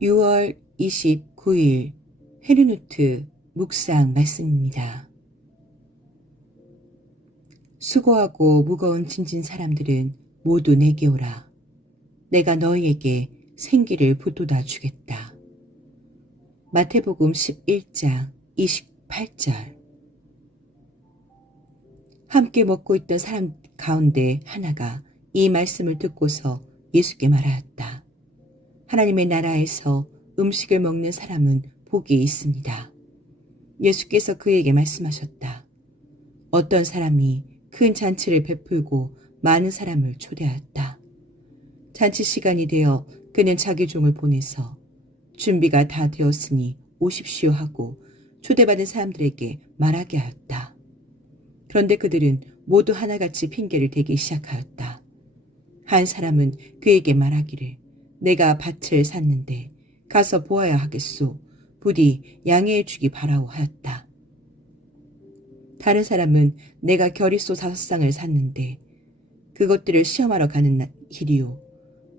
6월 29일 헤르누트 묵상 말씀입니다. 수고하고 무거운 짐진 사람들은 모두 내게 오라. 내가 너희에게 생기를 북돋아 주겠다. 마태복음 11장 28절. 함께 먹고 있던 사람 가운데 하나가 이 말씀을 듣고서 예수께 말하였다. 하나님의 나라에서 음식을 먹는 사람은 복이 있습니다. 예수께서 그에게 말씀하셨다. 어떤 사람이 큰 잔치를 베풀고 많은 사람을 초대하였다. 잔치 시간이 되어 그는 자기 종을 보내서 준비가 다 되었으니 오십시오 하고 초대받은 사람들에게 말하게 하였다. 그런데 그들은 모두 하나같이 핑계를 대기 시작하였다. 한 사람은 그에게 말하기를 내가 밭을 샀는데 가서 보아야 하겠소. 부디 양해해 주기 바라오 하였다. 다른 사람은 내가 겨릿소 5쌍을 샀는데 그것들을 시험하러 가는 길이요.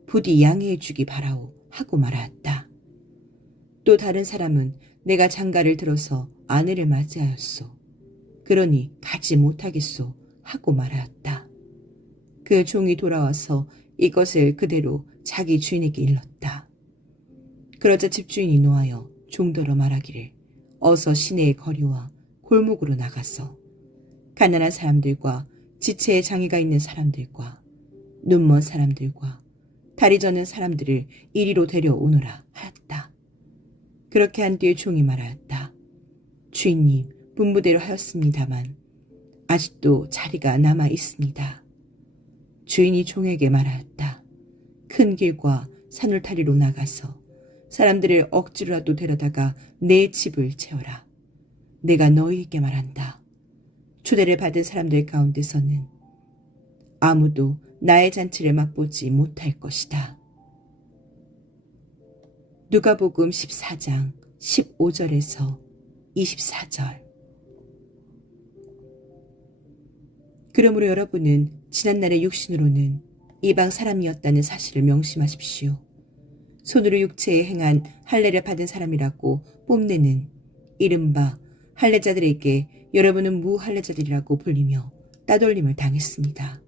부디 양해해 주기 바라오 하고 말하였다. 또 다른 사람은 내가 장가를 들어서 아내를 맞이하였소. 그러니 가지 못하겠소 하고 말하였다. 그 종이 돌아와서 이것을 그대로 자기 주인에게 일렀다. 그러자 집주인이 노하여 종더러 말하기를 어서 시내의 거리와 골목으로 나가서 가난한 사람들과 지체에 장애가 있는 사람들과 눈먼 사람들과 다리 저는 사람들을 이리로 데려오너라 하였다. 그렇게 한 뒤에 종이 말하였다. 주인님, 분부대로 하였습니다만 아직도 자리가 남아 있습니다. 주인이 종에게 말하였다. 큰 길과 산울타리로 나가서 사람들을 억지로라도 데려다가 내 집을 채워라. 내가 너희에게 말한다. 초대를 받은 사람들 가운데서는 아무도 나의 잔치를 맛보지 못할 것이다. 누가복음 14장 15절에서 24절. 그러므로 여러분은 지난날의 육신으로는 이방 사람이었다는 사실을 명심하십시오. 손으로 육체에 행한 할례를 받은 사람이라고 뽐내는 이른바 할례자들에게 여러분은 무할례자들이라고 불리며 따돌림을 당했습니다.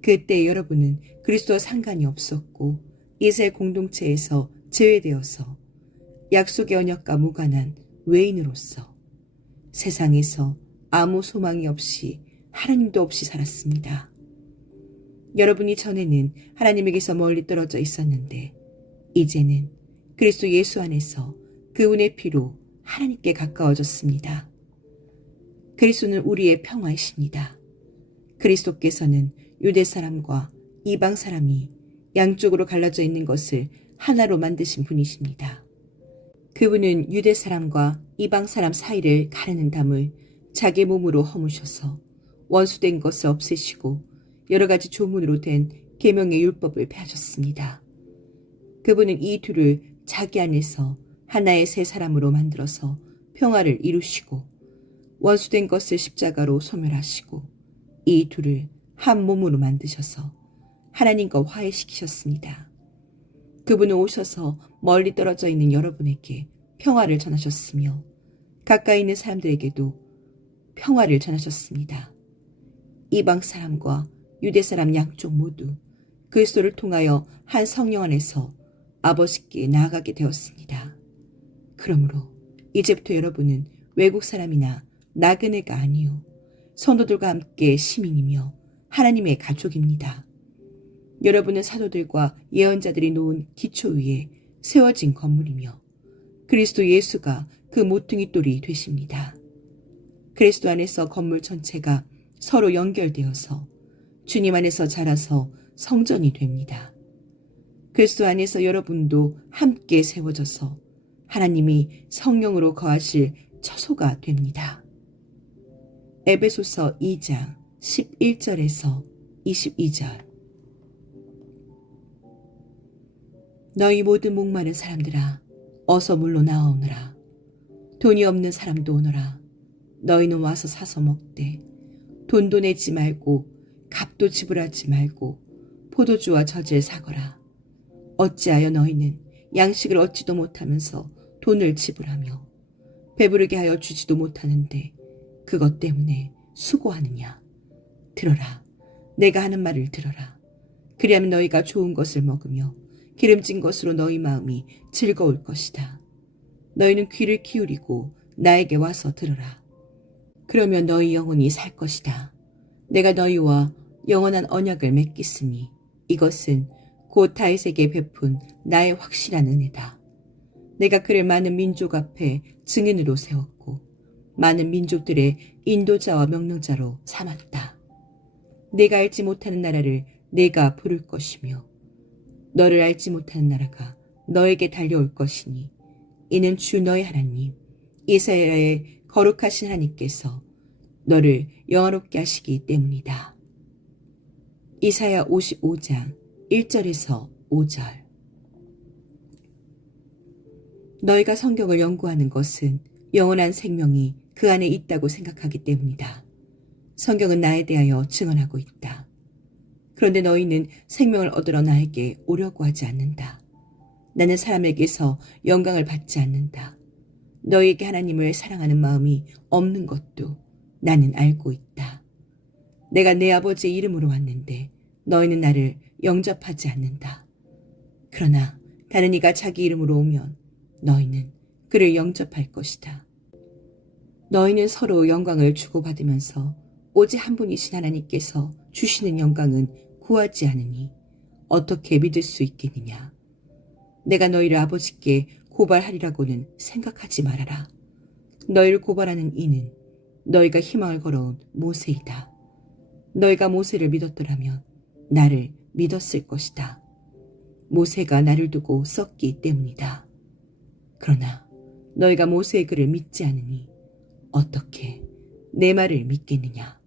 그때 여러분은 그리스도와 상관이 없었고 이스라엘 공동체에서 제외되어서 약속의 언약과 무관한 외인으로서 세상에서 아무 소망이 없이 하나님도 없이 살았습니다. 여러분이 전에는 하나님에게서 멀리 떨어져 있었는데 이제는 그리스도 예수 안에서 그분의 피로 하나님께 가까워졌습니다. 그리스도는 우리의 평화이십니다. 그리스도께서는 유대 사람과 이방 사람이 양쪽으로 갈라져 있는 것을 하나로 만드신 분이십니다. 그분은 유대 사람과 이방 사람 사이를 가르는 담을 자기 몸으로 허무셔서 원수된 것을 없애시고 여러 가지 조문으로 된 계명의 율법을 폐하셨습니다. 그분은 이 둘을 자기 안에서 하나의 새 사람으로 만들어서 평화를 이루시고 원수된 것을 십자가로 소멸하시고 이 둘을 한 몸으로 만드셔서 하나님과 화해시키셨습니다. 그분은 오셔서 멀리 떨어져 있는 여러분에게 평화를 전하셨으며 가까이 있는 사람들에게도 평화를 전하셨습니다. 이방 사람과 유대 사람 양쪽 모두 그리스도를 통하여 한 성령 안에서 아버지께 나아가게 되었습니다. 그러므로 이제부터 여러분은 외국 사람이나 나그네가 아니요 성도들과 함께 시민이며 하나님의 가족입니다. 여러분은 사도들과 예언자들이 놓은 기초 위에 세워진 건물이며 그리스도 예수가 그 모퉁이 돌이 되십니다. 그리스도 안에서 건물 전체가 서로 연결되어서 주님 안에서 자라서 성전이 됩니다. 그리스도 안에서 여러분도 함께 세워져서 하나님이 성령으로 거하실 처소가 됩니다. 에베소서 2장 11절에서 22절. 너희 모든 목마른 사람들아 어서 물로 나아오너라. 돈이 없는 사람도 오너라. 너희는 와서 사서 먹되 돈도 내지 말고 값도 지불하지 말고 포도주와 젖을 사거라. 어찌하여 너희는 양식을 얻지도 못하면서 돈을 지불하며 배부르게 하여 주지도 못하는데 그것 때문에 수고하느냐? 들어라. 내가 하는 말을 들어라. 그리하면 너희가 좋은 것을 먹으며 기름진 것으로 너희 마음이 즐거울 것이다. 너희는 귀를 기울이고 나에게 와서 들어라. 그러면 너희 영혼이 살 것이다. 내가 너희와 영원한 언약을 맺겠으니 이것은 곧 다윗에게 베푼 나의 확실한 은혜다. 내가 그를 많은 민족 앞에 증인으로 세웠고 많은 민족들의 인도자와 명령자로 삼았다. 내가 알지 못하는 나라를 내가 부를 것이며 너를 알지 못하는 나라가 너에게 달려올 것이니 이는 주 너의 하나님 이스라엘의 거룩하신 하나님께서 너를 영화롭게 하시기 때문이다. 이사야 55장 1절에서 5절. 너희가 성경을 연구하는 것은 영원한 생명이 그 안에 있다고 생각하기 때문이다. 성경은 나에 대하여 증언하고 있다. 그런데 너희는 생명을 얻으러 나에게 오려고 하지 않는다. 나는 사람에게서 영광을 받지 않는다. 너희에게 하나님을 사랑하는 마음이 없는 것도 나는 알고 있다. 내가 내 아버지의 이름으로 왔는데 너희는 나를 영접하지 않는다. 그러나 다른 이가 자기 이름으로 오면 너희는 그를 영접할 것이다. 너희는 서로 영광을 주고받으면서 오직 한 분이신 하나님께서 주시는 영광은 구하지 않으니 어떻게 믿을 수 있겠느냐. 내가 너희를 아버지께 고발하리라고는 생각하지 말아라. 너희를 고발하는 이는 너희가 희망을 걸어온 모세이다. 너희가 모세를 믿었더라면 나를 믿었을 것이다. 모세가 나를 두고 썼기 때문이다. 그러나 너희가 모세의 글을 믿지 않으니 어떻게 내 말을 믿겠느냐.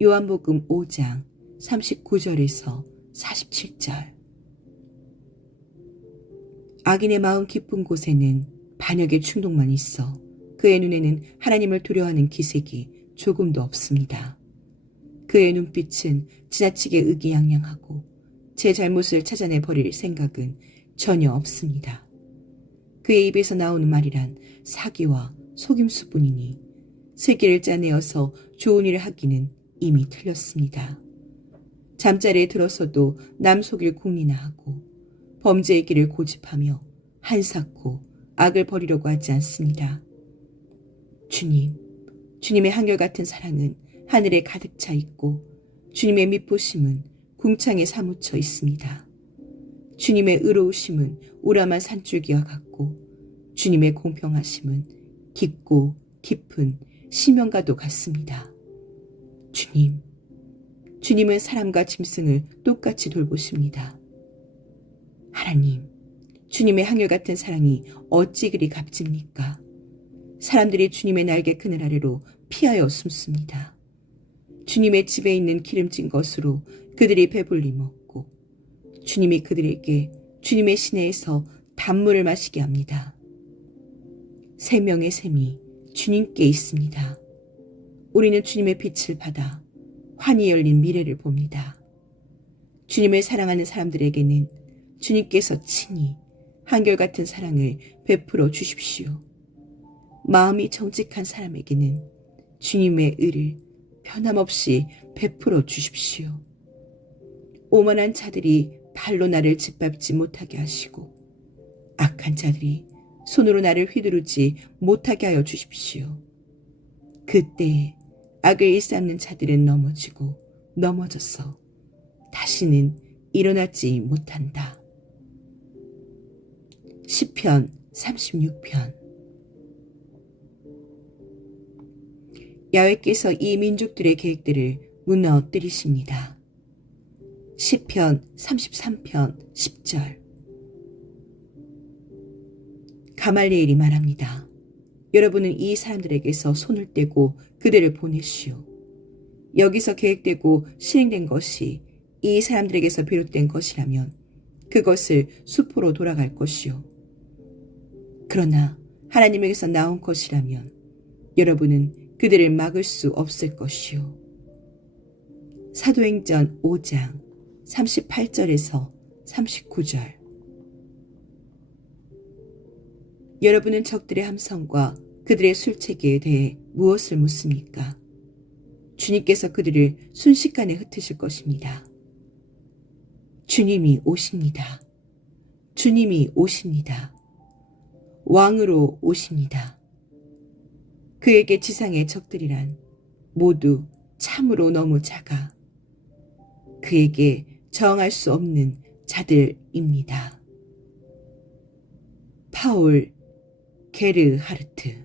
요한복음 5장 39절에서 47절. 악인의 마음 깊은 곳에는 반역의 충동만 있어 그의 눈에는 하나님을 두려워하는 기색이 조금도 없습니다. 그의 눈빛은 지나치게 의기양양하고 제 잘못을 찾아내 버릴 생각은 전혀 없습니다. 그의 입에서 나오는 말이란 사기와 속임수뿐이니 새끼를 짜내어서 좋은 일을 하기는 이미 틀렸습니다. 잠자리에 들어서도 남 속일 궁리나 하고 범죄의 길을 고집하며 한사코 악을 버리려고 하지 않습니다. 주님의 한결같은 사랑은 하늘에 가득 차 있고 주님의 미쁘심은 궁창에 사무쳐 있습니다. 주님의 의로우심은 우람한 산줄기와 같고 주님의 공평하심은 깊고 깊은 심연과도 같습니다. 주님은 사람과 짐승을 똑같이 돌보십니다. 하나님, 주님의 한결같은 사랑이 어찌 그리 값집니까? 사람들이 주님의 날개 그늘 아래로 피하여 숨습니다. 주님의 집에 있는 기름진 것으로 그들이 배불리 먹고 주님이 그들에게 주님의 시내에서 단물을 마시게 합니다. 생명의 샘이 주님께 있습니다. 우리는 주님의 빛을 받아 환히 열린 미래를 봅니다. 주님을 사랑하는 사람들에게는 주님께서 친히 한결같은 사랑을 베풀어 주십시오. 마음이 정직한 사람에게는 주님의 의를 변함없이 베풀어 주십시오. 오만한 자들이 발로 나를 짓밟지 못하게 하시고 악한 자들이 손으로 나를 휘두르지 못하게 하여 주십시오. 그때 악을 일삼는 자들은 넘어지고 넘어져서 다시는 일어나지 못한다. 시편 36편. 야훼께서 이 민족들의 계획들을 무너뜨리십니다. 시편 33편 10절. 가말리엘이 말합니다. 여러분은 이 사람들에게서 손을 떼고 그들을 보내시오. 여기서 계획되고 실행된 것이 이 사람들에게서 비롯된 것이라면 그것을 수포로 돌아갈 것이오. 그러나 하나님에게서 나온 것이라면 여러분은 그들을 막을 수 없을 것이오. 사도행전 5장 38절에서 39절. 여러분은 적들의 함성과 그들의 술체계에 대해 무엇을 묻습니까? 주님께서 그들을 순식간에 흩으실 것입니다. 주님이 오십니다. 주님이 오십니다. 왕으로 오십니다. 그에게 지상의 적들이란 모두 참으로 너무 작아 그에게 저항할 수 없는 자들입니다. 파울 게르하르트